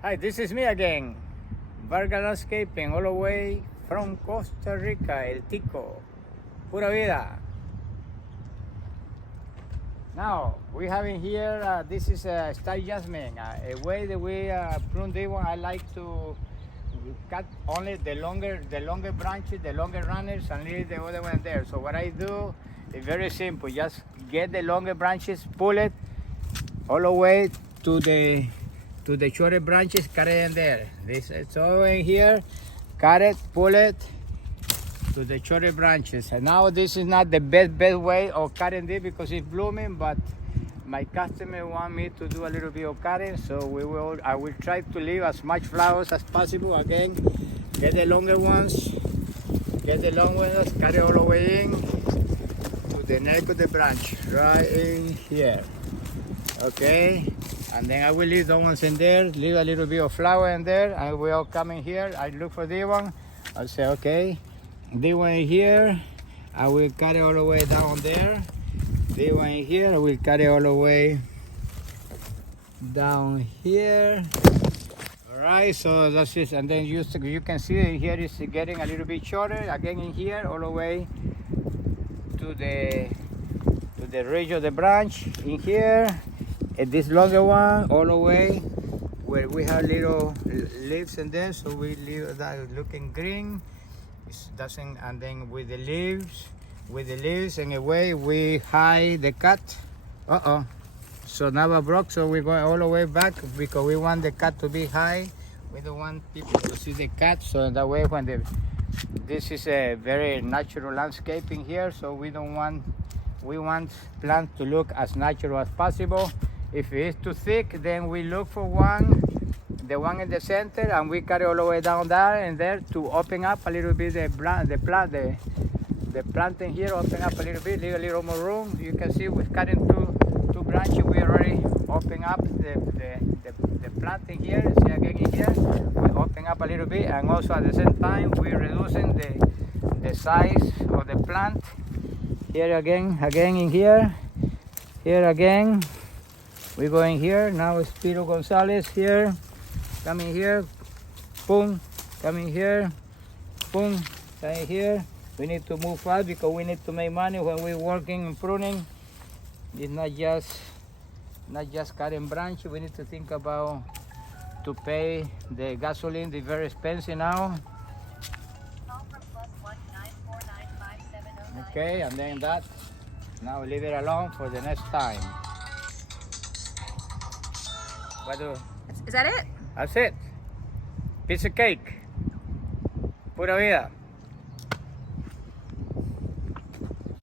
Hi, this is me again, Vargas Landscaping, all the way from Costa Rica, El Tico, pura vida. Now, we have in here, this is Star Jasmine, a way that we prune this one. I like to cut only the longer branches, the longer runners, and leave the other one there. So what I do is very simple, just get the longer branches, pull it all the way to the shorter branches, cut it in there. This it's all in here, cut it, pull it to the shorter branches. And now this is not the best way of cutting this because it's blooming, but my customer want me to do a little bit of cutting, so I will try to leave as much flowers as possible. Again, get the longer ones, cut it all the way in to the neck of the branch, right in here. Okay, and then I will leave those ones in there, leave a little bit of flower in there, and we all come in here. I look for this one, I'll say, okay, this one in here, I will cut it all the way down there. This one in here, I will cut it all the way down here. All right, so that's it. And then you can see here is getting a little bit shorter. Again in here, all the way to the ridge of the branch in here. And this longer one all the way where we have little leaves in there, so we leave that looking green. It doesn't, and then with the leaves in a way we hide the cut. So now I broke, so we're going all the way back because we want the cut to be high. We don't want people to see the cut, so that way when this is a very natural landscaping here, so we want plants to look as natural as possible. If it is too thick, then we look for the one in the center, and we cut it all the way down there and there to open up a little bit the planting here, open up a little bit, leave a little more room. You can see we're cutting two branches. We already open up the planting here. See again in here, we open up a little bit, and also at the same time we're reducing the size of the plant. Here again in here again. We go in here, now it's Peter Gonzalez here, coming here, boom, coming here, boom, coming here. We need to move fast because we need to make money when we're working and pruning. It's not just cutting branches. We need to think about to pay the gasoline, it's very expensive now. Okay, and then that, now leave it alone for the next time. Is that it? That's it. Piece of cake. Pura vida.